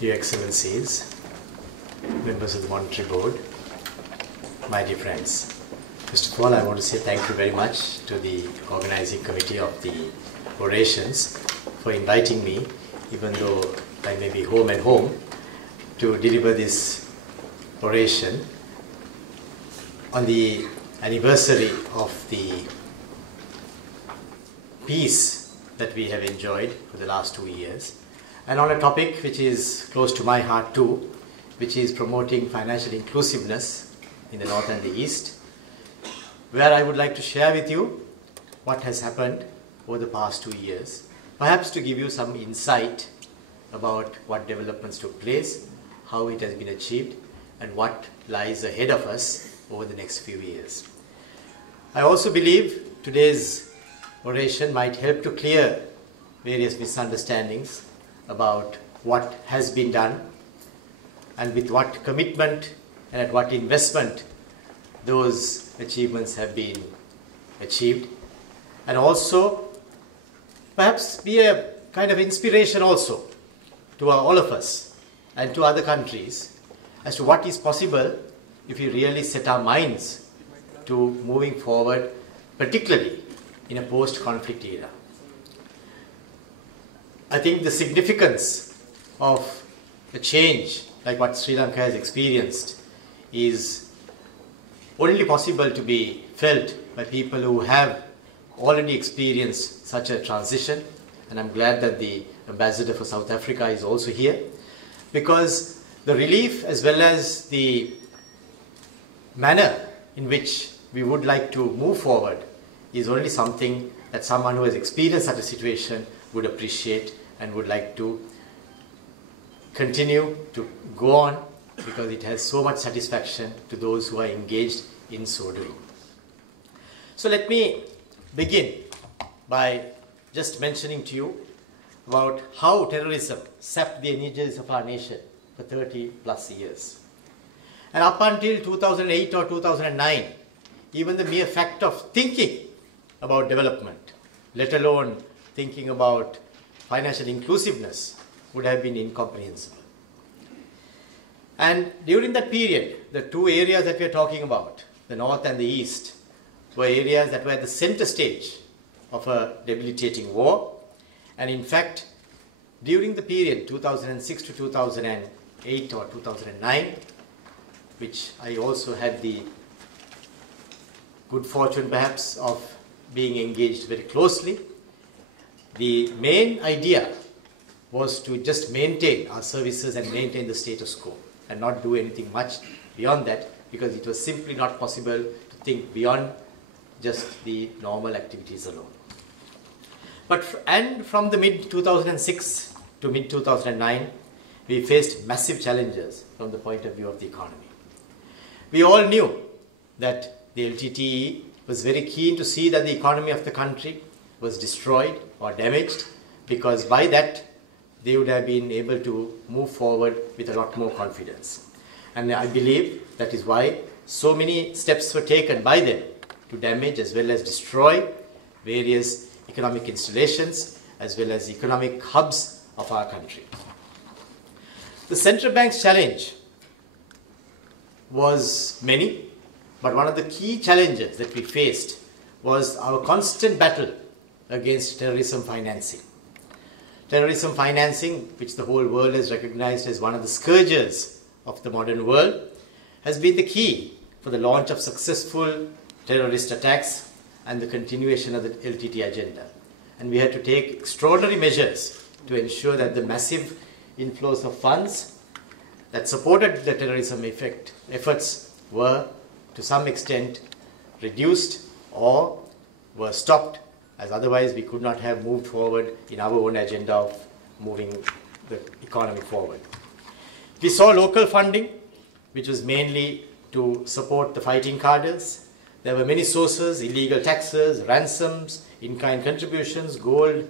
Your Excellencies, members of the Monetary Board, my dear friends. First of all, I want to say thank you very much to the organizing committee of the orations for inviting me, even though I may be home and home, to deliver this oration on the anniversary of the peace that we have enjoyed for the last 2 years, and on a topic which is close to my heart too, which is promoting financial inclusiveness in the North and the East, where I would like to share with you what has happened over the past 2 years, perhaps to give you some insight about what developments took place, how it has been achieved, and what lies ahead of us over the next few years. I also believe today's oration might help to clear various misunderstandings about what has been done and with what commitment and at what investment those achievements have been achieved, and also perhaps be a kind of inspiration also to all of us and to other countries as to what is possible if we really set our minds to moving forward, particularly in a post-conflict era. I think the significance of a change like what Sri Lanka has experienced is only possible to be felt by people who have already experienced such a transition, and I'm glad that the Ambassador for South Africa is also here, because the relief as well as the manner in which we would like to move forward is only something that someone who has experienced such a situation would appreciate and would like to continue to go on, because it has so much satisfaction to those who are engaged in so doing. So let me begin by just mentioning to you about how terrorism sapped the energies of our nation for 30 plus years. And up until 2008 or 2009, even the mere fact of thinking about development, let alone thinking about financial inclusiveness, would have been incomprehensible. And during that period, the two areas that we are talking about, the North and the East, were areas that were at the center stage of a debilitating war. And in fact, during the period 2006 to 2008 or 2009, which I also had the good fortune perhaps of being engaged very closely, the main idea was to just maintain our services and maintain the status quo and not do anything much beyond that, because it was simply not possible to think beyond just the normal activities alone. And from the mid-2006 to mid-2009, we faced massive challenges from the point of view of the economy. We all knew that the LTTE was very keen to see that the economy of the country was destroyed or damaged, because by that they would have been able to move forward with a lot more confidence. And I believe that is why so many steps were taken by them to damage as well as destroy various economic installations as well as economic hubs of our country. The central bank's challenge was many, but one of the key challenges that we faced was our constant battle against terrorism financing. Terrorism financing, which the whole world has recognized as one of the scourges of the modern world, has been the key for the launch of successful terrorist attacks and the continuation of the LTT agenda. And we had to take extraordinary measures to ensure that the massive inflows of funds that supported the terrorism efforts were to some extent reduced or were stopped, as otherwise we could not have moved forward in our own agenda of moving the economy forward. We saw local funding, which was mainly to support the fighting cadres. There were many sources: illegal taxes, ransoms, in-kind contributions, gold,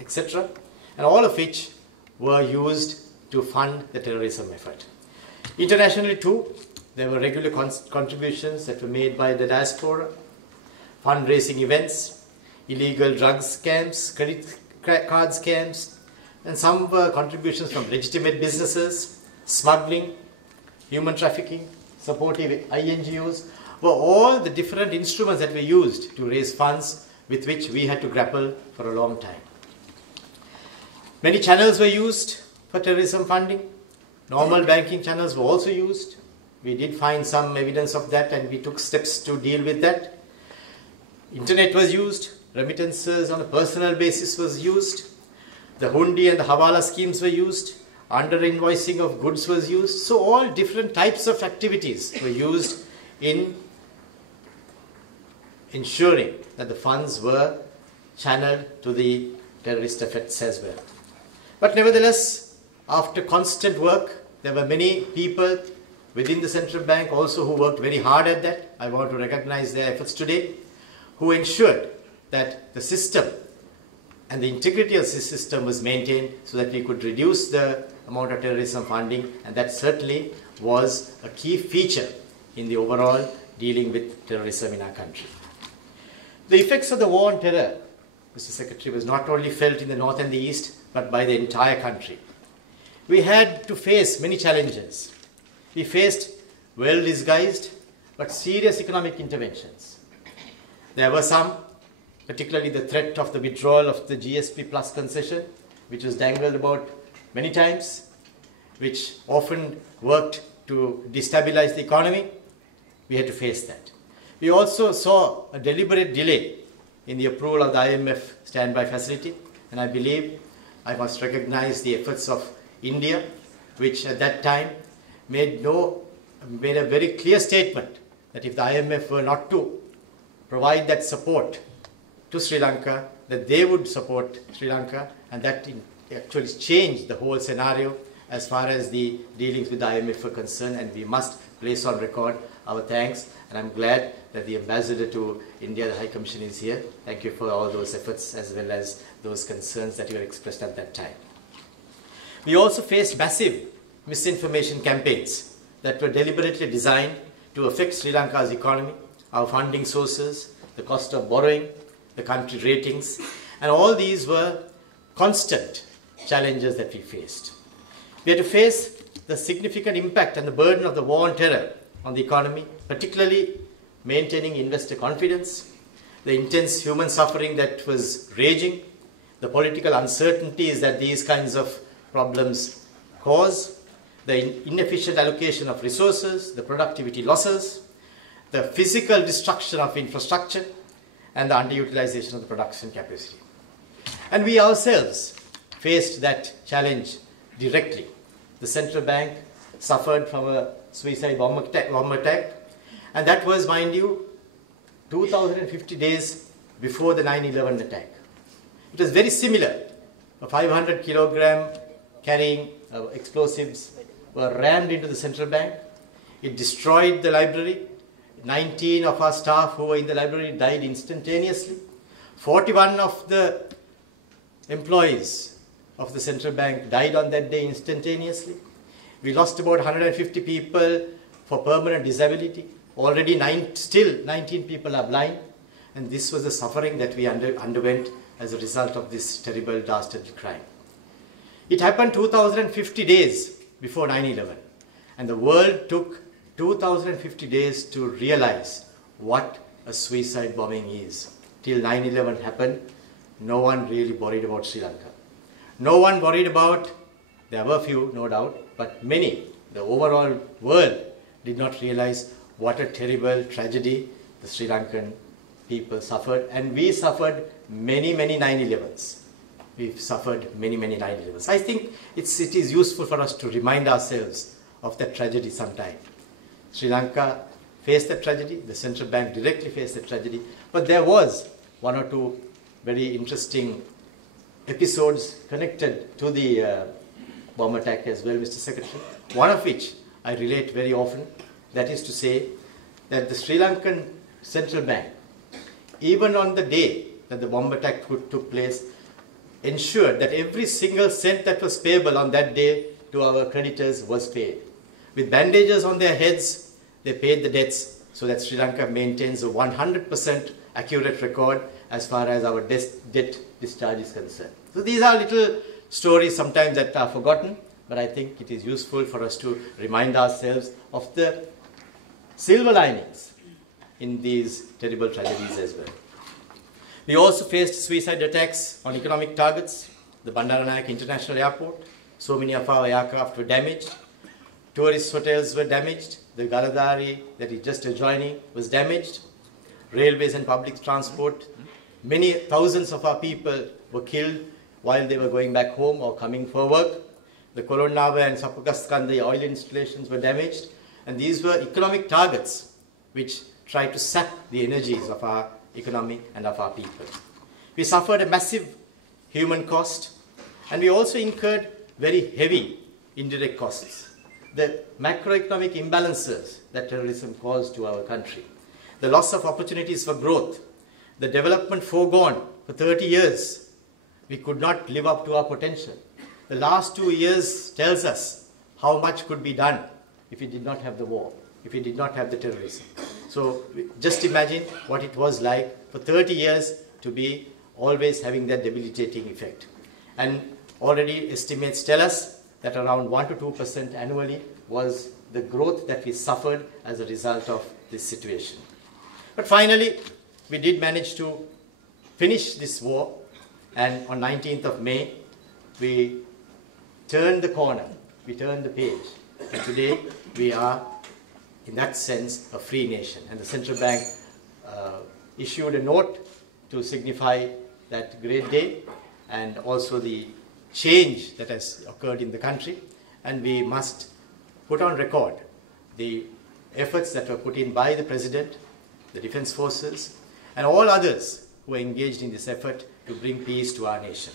etc., and all of which were used to fund the terrorism effort. Internationally too, there were regular contributions that were made by the diaspora, fundraising events, illegal drug scams, credit card scams, and some were contributions from legitimate businesses, smuggling, human trafficking, supportive INGOs, were all the different instruments that were used to raise funds with which we had to grapple for a long time. Many channels were used for terrorism funding. Normal banking channels were also used. We did find some evidence of that and we took steps to deal with that. Internet was used. Remittances on a personal basis was used. The hundi and the hawala schemes were used. Under-invoicing of goods was used. So all different types of activities were used in ensuring that the funds were channeled to the terrorist efforts as well. But nevertheless, after constant work, there were many people within the central bank also who worked very hard at that. I want to recognize their efforts today, who ensured that the system and the integrity of the system was maintained so that we could reduce the amount of terrorism funding, and that certainly was a key feature in the overall dealing with terrorism in our country. The effects of the war on terror, Mr. Secretary, was not only felt in the north and the east, but by the entire country. We had to face many challenges. We faced well-disguised but serious economic interventions. There were some, particularly the threat of the withdrawal of the GSP Plus concession, which was dangled about many times, which often worked to destabilize the economy. We had to face that. We also saw a deliberate delay in the approval of the IMF standby facility, and I believe I must recognize the efforts of India, which at that time made a very clear statement that if the IMF were not to provide that support to Sri Lanka, that they would support Sri Lanka, and that actually changed the whole scenario as far as the dealings with the IMF were concerned, and we must place on record our thanks, and I'm glad that the ambassador to India, the High Commission, is here. Thank you for all those efforts as well as those concerns that you expressed at that time. We also faced massive misinformation campaigns that were deliberately designed to affect Sri Lanka's economy, our funding sources, the cost of borrowing, the country ratings, and all these were constant challenges that we faced. We had to face the significant impact and the burden of the war on terror on the economy, particularly maintaining investor confidence, the intense human suffering that was raging, the political uncertainties that these kinds of problems cause, the inefficient allocation of resources, the productivity losses, the physical destruction of infrastructure, and the underutilization of the production capacity. And we ourselves faced that challenge directly. The central bank suffered from a suicide bomb attack, and that was, mind you, 2050 days before the 9/11 attack. It was very similar. A 500 kilogram carrying explosives were rammed into the central bank. It destroyed the library. 19 of our staff who were in the library died instantaneously. 41 of the employees of the central bank died on that day instantaneously. We lost about 150 people for permanent disability. Already still 19 people are blind. And this was the suffering that we underwent as a result of this terrible, dastardly crime. It happened 2050 days before 9/11. And the world took 2050 days to realize what a suicide bombing is. Till 9/11 happened, no one really worried about Sri Lanka. No one worried about, there were few, no doubt, but many, the overall world did not realize what a terrible tragedy the Sri Lankan people suffered. And we suffered many 9/11s. We've suffered many 9/11s. I think it is useful for us to remind ourselves of that tragedy sometime. Sri Lanka faced that tragedy, the central bank directly faced that tragedy, but there was one or two very interesting episodes connected to the bomb attack as well, Mr. Secretary. One of which I relate very often, that is to say that the Sri Lankan central bank, even on the day that the bomb attack took place, ensured that every single cent that was payable on that day to our creditors was paid. With bandages on their heads, they paid the debts so that Sri Lanka maintains a 100% accurate record as far as our debt discharge is concerned. So these are little stories sometimes that are forgotten, but I think it is useful for us to remind ourselves of the silver linings in these terrible tragedies as well. We also faced suicide attacks on economic targets, the Bandaranaike International Airport. So many of our aircraft were damaged. Tourist hotels were damaged. The Galadari that is just adjoining was damaged. Railways and public transport. Many thousands of our people were killed while they were going back home or coming for work. The Kolonnava and Sapukaskan, the oil installations were damaged. And these were economic targets which tried to sap the energies of our economy and of our people. We suffered a massive human cost, and we also incurred very heavy indirect costs. The macroeconomic imbalances that terrorism caused to our country, the loss of opportunities for growth, the development foregone for 30 years, we could not live up to our potential. The last 2 years tells us how much could be done if we did not have the war, if we did not have the terrorism. So just imagine what it was like for 30 years to be always having that debilitating effect. And already estimates tell us that around 1 to 2% annually was the growth that we suffered as a result of this situation. But finally, we did manage to finish this war, and on 19th of May, we turned the corner, we turned the page, and today we are, in that sense, a free nation. And the central bank issued a note to signify that great day and also the change that has occurred in the country. And we must put on record the efforts that were put in by the President, the Defense Forces, and all others who are engaged in this effort to bring peace to our nation.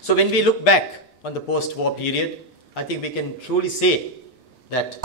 So when we look back on the post-war period, I think we can truly say that